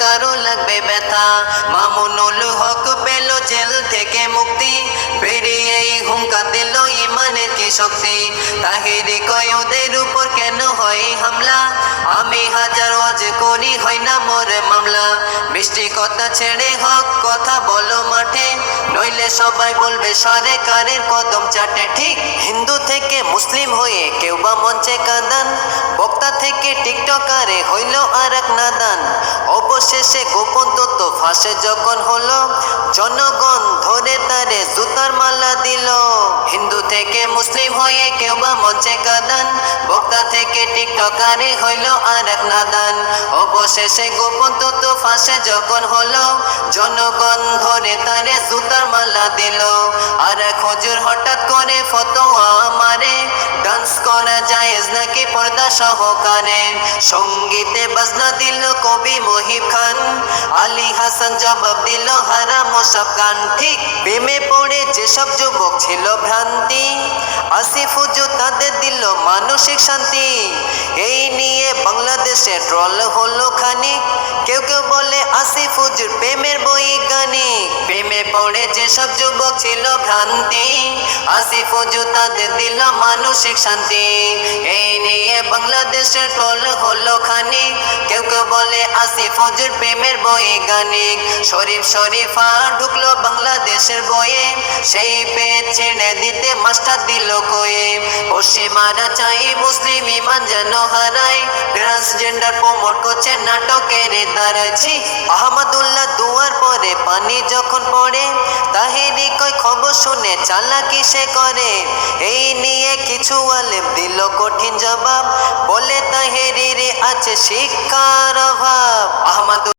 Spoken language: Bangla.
কারো লাগবে ব্যথা। মামুনুল হক পেল জেল থেকে মুক্তি, বেরিয়েই হুঙ্কার দিল ইমানের কি শক্তি। তাহিরি কয় ওদের উপর কেন হয় হামলা, আমি হাজার ওয়াজ করি হয় না মোর মামলা। মিষ্টি কথা ছেড়ে হক কথা বলো মাঠে, নইলে সবাই বলবে সরকারের কদম চাটে। ঠিক হিন্দু থেকে মুসলিম হয়ে কেউ বা মঞ্চে কাঁদান, বক্তা থেকে টিকটকারে হইল আর এক নাদান। অবশেষে গোপন তত্ত্ব ফাঁসে যখন হলো, জনগণ ধরে তারে জুতার মালা দিল। হিন্দু থেকে মুসলিম হয়ে কেউ বা মঞ্চে কাঁদান, বক্তা থেকে টিকটকারে হইল আর এক নাদান। অবশেষে গোপন তত্ত্ব ফাঁসে যখন হলো, জনগণ ধরে তারে জুতার মালা দিল। আর এক হুজুর হঠাৎ করে ফতোয়া মারে, ডান্স করা জায়েজ নাকি পর্দা সহকারে। সঙ্গীতে বাজনা দিল কবি মহিব খান, আলী হাসান জবাব দিল হারাম সব গান। ঠিক প্রেমে পড়ে যেসব যুবক ছিল ভ্রান্তি, আসিফ হুজুর তাদের দিল মানসিক শান্তি। এই নিয়ে বাংলাদেশে ট্রল হলো খানিক, কেউ কেউ বলে আসিফ হুজুর প্রেমের বৈজ্ঞানিক। প্রেমে পড়ে যেসব যুবক ছিল ভ্রান্তি, আসিফ হুজুর তাদের দিল মানসিক শান্তি। এই নিয়ে বাংলাদেশে ট্রল হলো খানিক, কেউ কেউ বলে আসিফ হুজুর প্রেমের বৈজ্ঞানিক। শরীফ শরীফা ঢুকলো বাংলাদেশের বইয়ে, সেই পেট ছেড়ে দিতে মাস্টার দিল কয়ে। পশ্চিমারা চাই মুসলিম ইমান যেন হারায়, ট্রান্সজেন্ডার প্রমোট করছে নাটকের দ্বারাছি। আহমদুল্লাহ দুয়ার পরে পানি যখন পড়ে, তাহিরি কয় খবর শুনে চালাকি সে করে। এই নিয়ে কিছু আলেম দিল কঠিন জবাব, বলে তাহিরির আছে শিক্ষার অভাব।